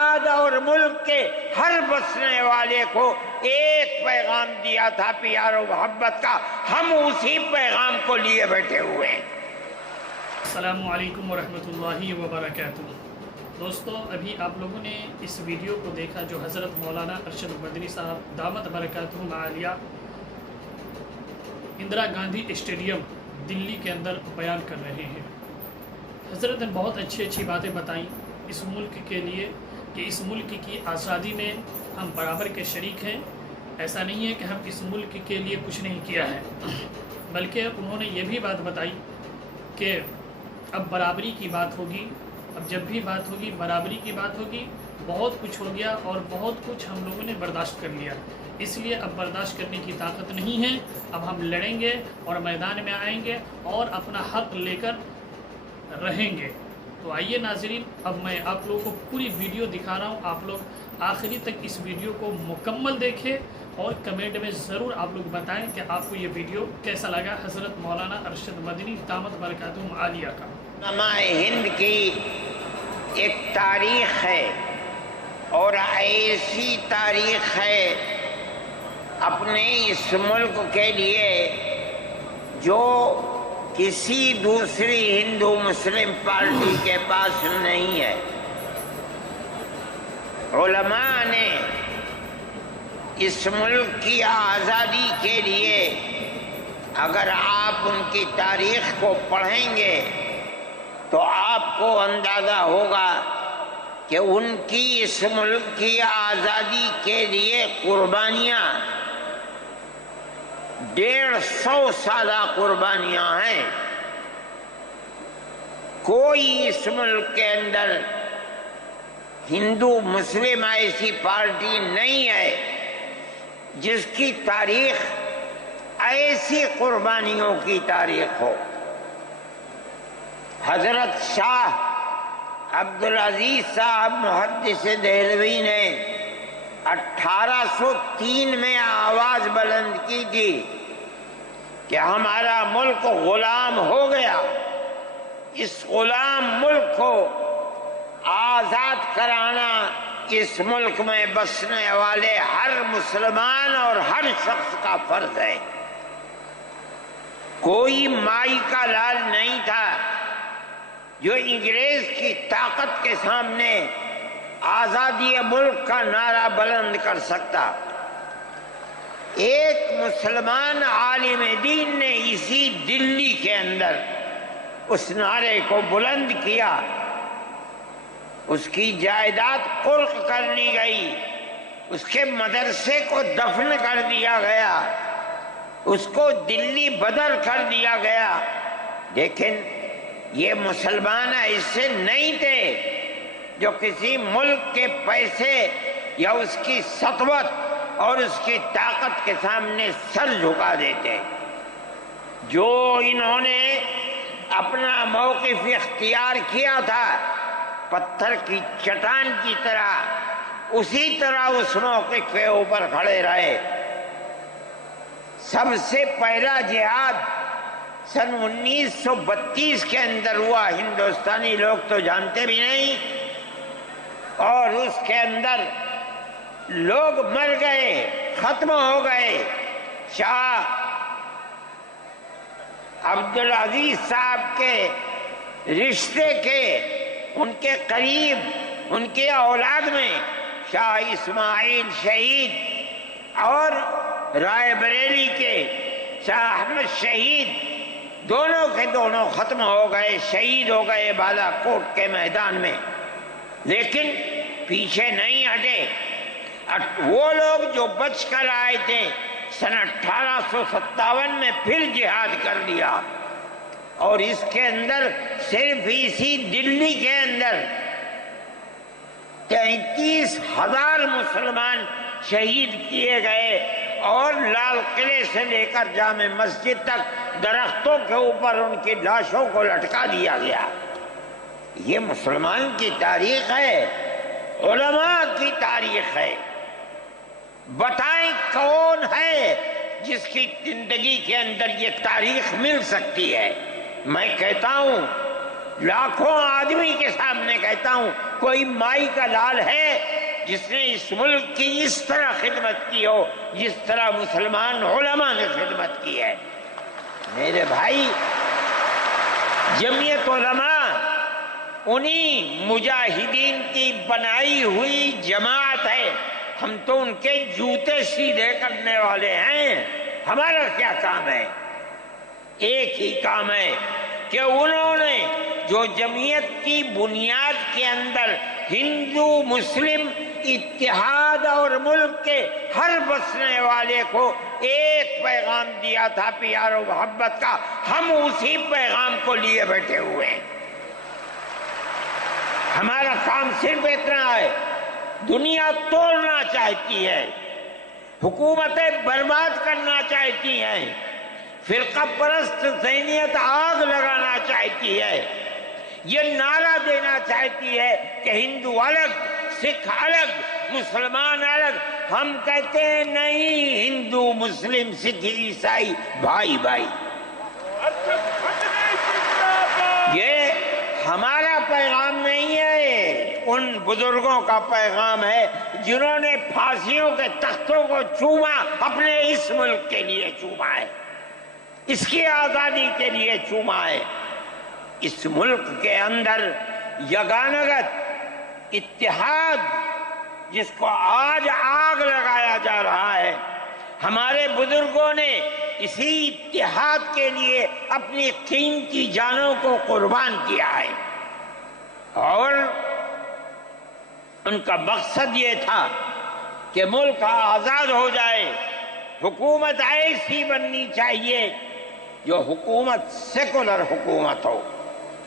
اور ملک کے ہر بسنے والے کو ایک پیغام دیا تھا پیار و محبت کا، ہم اسی پیغام کو لیے بیٹھے ہوئے ہیں۔ السلام علیکم ورحمۃ اللہ وبرکاتہ۔ دوستو، ابھی آپ لوگوں نے اس ویڈیو کو دیکھا جو حضرت مولانا ارشد مدنی صاحب دامت برکاتہم عالیہ اندرا گاندھی اسٹیڈیم دلی کے اندر بیان کر رہے ہیں۔ حضرت نے بہت اچھی باتیں بتائیں اس ملک کے لیے کہ اس ملک کی آزادی میں ہم برابر کے شریک ہیں۔ ایسا نہیں ہے کہ ہم اس ملک کے لیے کچھ نہیں کیا ہے، بلکہ انہوں نے یہ بھی بات بتائی کہ اب برابری کی بات ہوگی، اب جب بھی بات ہوگی برابری کی بات ہوگی۔ بہت کچھ ہو گیا اور بہت کچھ ہم لوگوں نے برداشت کر لیا، اس لیے اب برداشت کرنے کی طاقت نہیں ہے۔ اب ہم لڑیں گے اور میدان میں آئیں گے اور اپنا حق لے کر رہیں گے۔ تو آئیے ناظرین، اب میں آپ لوگوں کو پوری ویڈیو دکھا رہا ہوں، آپ لوگ آخری تک اس ویڈیو کو مکمل دیکھیں اور کمنٹ میں ضرور آپ لوگ بتائیں کہ آپ کو یہ ویڈیو کیسا لگا حضرت مولانا ارشد مدنی دامت برکاتہم عالیہ کا۔ علماء ہند کی ایک تاریخ ہے اور ایسی تاریخ ہے اپنے اس ملک کے لیے جو کسی دوسری ہندو مسلم پارٹی کے پاس نہیں ہے۔ علماء نے اس ملک کی آزادی کے لیے اگر آپ ان کی تاریخ کو پڑھیں گے تو آپ کو اندازہ ہوگا کہ ان کی اس ملک کی آزادی کے لیے قربانیاں 150 سالہ قربانیاں ہیں۔ کوئی اس ملک کے اندر ہندو مسلم ایسی پارٹی نہیں ہے جس کی تاریخ ایسی قربانیوں کی تاریخ ہو۔ حضرت شاہ عبدالعزیز صاحب محدث دہلوی نے 1803 میں آواز بلند کی تھی کہ ہمارا ملک غلام ہو گیا، اس غلام ملک کو آزاد کرانا اس ملک میں بسنے والے ہر مسلمان اور ہر شخص کا فرض ہے۔ کوئی مائی کا لال نہیں تھا جو انگریز کی طاقت کے سامنے آزادی ملک کا نعرہ بلند کر سکتا۔ ایک مسلمان عالم دین نے اسی دلی کے اندر اس نعرے کو بلند کیا، اس کی جائیداد قلق کر لی گئی، اس کے مدرسے کو دفن کر دیا گیا، اس کو دلی بدر کر دیا گیا، لیکن یہ مسلمان ایسے نہیں تھے جو کسی ملک کے پیسے یا اس کی سطوت اور اس کی طاقت کے سامنے سر جھکا دیتے۔ جو انہوں نے اپنا موقف اختیار کیا تھا پتھر کی چٹان کی طرح، اسی طرح اس موقف کے اوپر کھڑے رہے۔ سب سے پہلا جہاد سن 1932 کے اندر ہوا، ہندوستانی لوگ تو جانتے بھی نہیں، اور اس کے اندر لوگ مر گئے، ختم ہو گئے۔ شاہ عبدالعزیز صاحب کے رشتے کے، ان کے قریب، ان کے اولاد میں شاہ اسماعیل شہید اور رائے بریلی کے شاہ احمد شہید دونوں کے دونوں ختم ہو گئے، شہید ہو گئے بالا کوٹ کے میدان میں۔ لیکن پیچھے نہیں ہٹے۔ وہ لوگ جو بچ کر آئے تھے سن 1857 میں پھر جہاد کر دیا، اور اس کے اندر صرف اسی دلی کے اندر 33,000 مسلمان شہید کیے گئے، اور لال قلعے سے لے کر جامع مسجد تک درختوں کے اوپر ان کی لاشوں کو لٹکا دیا گیا۔ یہ مسلمان کی تاریخ ہے، علماء کی تاریخ ہے۔ بتائیں کون ہے جس کی زندگی کے اندر یہ تاریخ مل سکتی ہے؟ میں کہتا ہوں لاکھوں آدمی کے سامنے کہتا ہوں، کوئی مائی کا لال ہے جس نے اس ملک کی اس طرح خدمت کی ہو جس طرح مسلمان علماء نے خدمت کی ہے؟ میرے بھائی، جمعیت علماء انہی مجاہدین کی بنائی ہوئی جماعت ہے، ہم تو ان کے جوتے سیدھے کرنے والے ہیں۔ ہمارا کیا کام ہے؟ ایک ہی کام ہے کہ انہوں نے جو جمعیت کی بنیاد کے اندر ہندو مسلم اتحاد اور ملک کے ہر بسنے والے کو ایک پیغام دیا تھا پیار و محبت کا، ہم اسی پیغام کو لیے بیٹھے ہوئے ہیں۔ ہمارا کام صرف اتنا ہے، دنیا توڑنا چاہتی ہے، حکومتیں برباد کرنا چاہتی ہیں، فرقہ پرست ذہنیت آگ لگانا چاہتی ہے، یہ نعرہ دینا چاہتی ہے کہ ہندو الگ، سکھ الگ، مسلمان الگ۔ ہم کہتے ہیں نہیں، ہندو مسلم سکھ عیسائی بھائی بھائی۔ یہ ہمارا پیغام نہیں ہے، ان بزرگوں کا پیغام ہے جنہوں نے پھانسیوں کے تختوں کو چوما، اپنے اس ملک کے لیے چوما ہے، اس کی آزادی کے لیے چوما ہے۔ اس ملک کے اندر یگانگت اتحاد جس کو آج آگ لگایا جا رہا ہے، ہمارے بزرگوں نے اسی اتحاد کے لیے اپنی قیمتی جانوں کو قربان کیا ہے، اور ان کا مقصد یہ تھا کہ ملک آزاد ہو جائے، حکومت ایسی بننی چاہیے جو حکومت سیکولر حکومت ہو،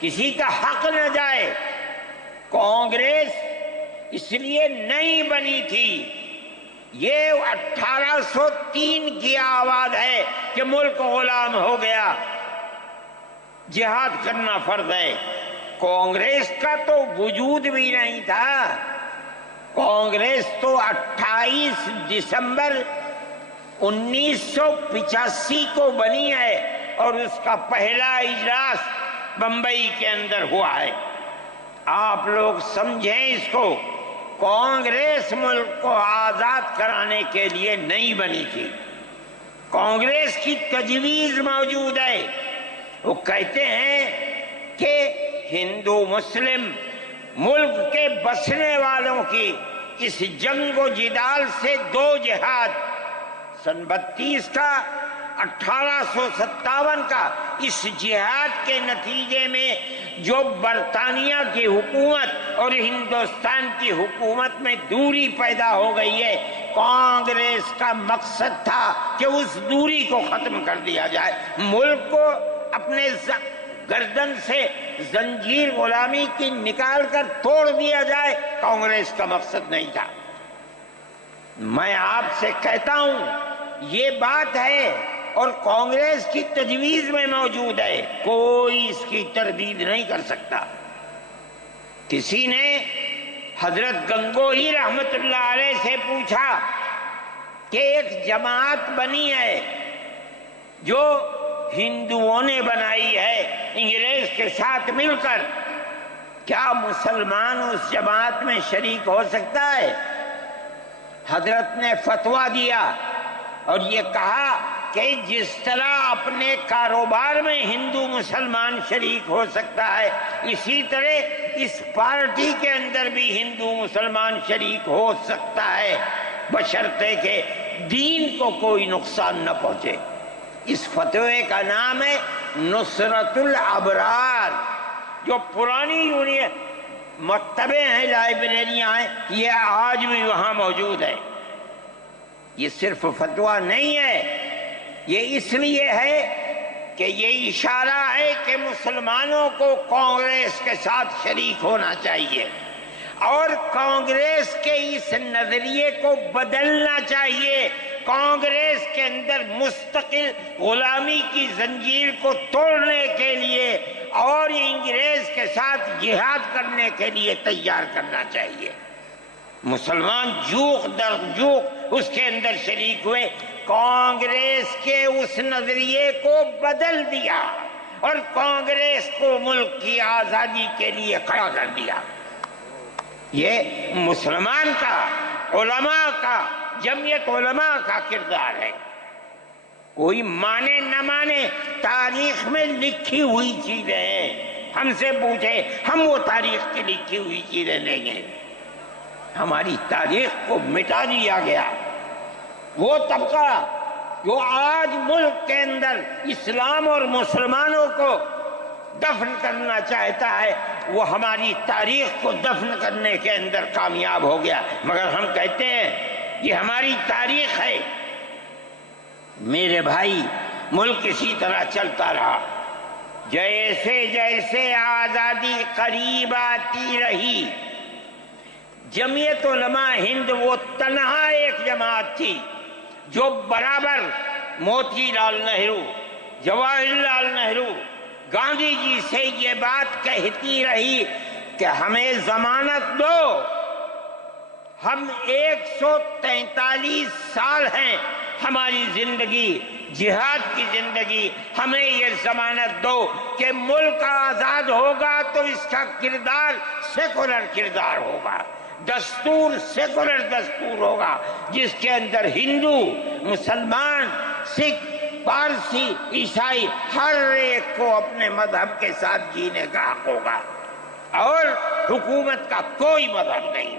کسی کا حق نہ جائے۔ کانگریس اس لیے نہیں بنی تھی، یہ 1803 کی آواز ہے کہ ملک غلام ہو گیا، جہاد کرنا فرض ہے۔ کانگریس کا تو وجود بھی نہیں تھا، کانگریس تو 28 دسمبر 1985 کو بنی ہے، اور اس کا پہلا اجلاس بمبئی کے اندر ہوا ہے۔ آپ لوگ سمجھیں اس کو، کانگریس ملک کو آزاد کرانے کے لیے نہیں بنی تھی، کانگریس کی تجویز موجود ہے۔ وہ کہتے ہیں کہ ہندو مسلم ملک کے بسنے والوں کی اس جنگ و جدال سے دو جہاد، سن 32 کا 1857 کا، اس جہاد کے نتیجے میں جو برطانیہ کی حکومت اور ہندوستان کی حکومت میں دوری پیدا ہو گئی ہے، کانگریس کا مقصد تھا کہ اس دوری کو ختم کر دیا جائے، ملک کو اپنے گردن سے زنجیر غلامی کی نکال کر توڑ دیا جائے، کانگریس کا مقصد نہیں تھا۔ میں آپ سے کہتا ہوں یہ بات ہے، اور کانگریس کی تجویز میں موجود ہے، کوئی اس کی تردید نہیں کر سکتا۔ کسی نے حضرت گنگوہی رحمت اللہ علیہ سے پوچھا کہ ایک جماعت بنی ہے جو ہندوؤں نے بنائی ہے انگریز کے ساتھ مل کر، کیا مسلمان اس جماعت میں شریک ہو سکتا ہے؟ حضرت نے فتویٰ دیا اور یہ کہا کہ جس طرح اپنے کاروبار میں ہندو مسلمان شریک ہو سکتا ہے، اسی طرح اس پارٹی کے اندر بھی ہندو مسلمان شریک ہو سکتا ہے، بشرطے کہ دین کو کوئی نقصان نہ پہنچے۔ اس فتوے کا نام ہے نصرت الابرار، جو پرانی یونین مکتبیں ہیں، لائبریریاں ہیں، یہ آج بھی وہاں موجود ہے۔ یہ صرف فتویٰ نہیں ہے، یہ اس لیے ہے کہ یہ اشارہ ہے کہ مسلمانوں کو کانگریس کے ساتھ شریک ہونا چاہیے، اور کانگریس کے اس نظریے کو بدلنا چاہیے، کانگریس کے اندر مستقل غلامی کی زنجیر کو توڑنے کے لیے اور انگریز کے ساتھ جہاد کرنے کے لیے تیار کرنا چاہیے۔ مسلمان جوق در جوق اس کے اندر شریک ہوئے، کانگریس کے اس نظریے کو بدل دیا، اور کانگریس کو ملک کی آزادی کے لیے کھڑا کر دیا۔ یہ مسلمان کا، علماء کا، جمعیت علماء کا کردار ہے۔ کوئی مانے نہ مانے، تاریخ میں لکھی ہوئی چیزیں ہیں، ہم سے پوچھے ہم وہ تاریخ کی لکھی ہوئی چیزیں لیں گے۔ ہماری تاریخ کو مٹا دیا گیا۔ وہ طبقہ جو آج ملک کے اندر اسلام اور مسلمانوں کو دفن کرنا چاہتا ہے، وہ ہماری تاریخ کو دفن کرنے کے اندر کامیاب ہو گیا۔ مگر ہم کہتے ہیں یہ ہماری تاریخ ہے۔ میرے بھائی، ملک اسی طرح چلتا رہا، جیسے جیسے آزادی قریب آتی رہی، جمعیت علماء ہند وہ تنہا ایک جماعت تھی جو برابر موتی لال نہرو، جواہر لال نہرو، گاندھی جی سے یہ بات کہتی رہی کہ ہمیں ضمانت دو، ہم 143 سال ہیں ہماری زندگی، جہاد کی زندگی، ہمیں یہ ضمانت دو کہ ملک آزاد ہوگا تو اس کا کردار سیکولر کردار ہوگا، دستور سیکولر دستور ہوگا، جس کے اندر ہندو، مسلمان، سکھ، پارسی، عیسائی ہر ایک کو اپنے مذہب کے ساتھ جینے کا حق ہوگا، اور حکومت کا کوئی مذہب نہیں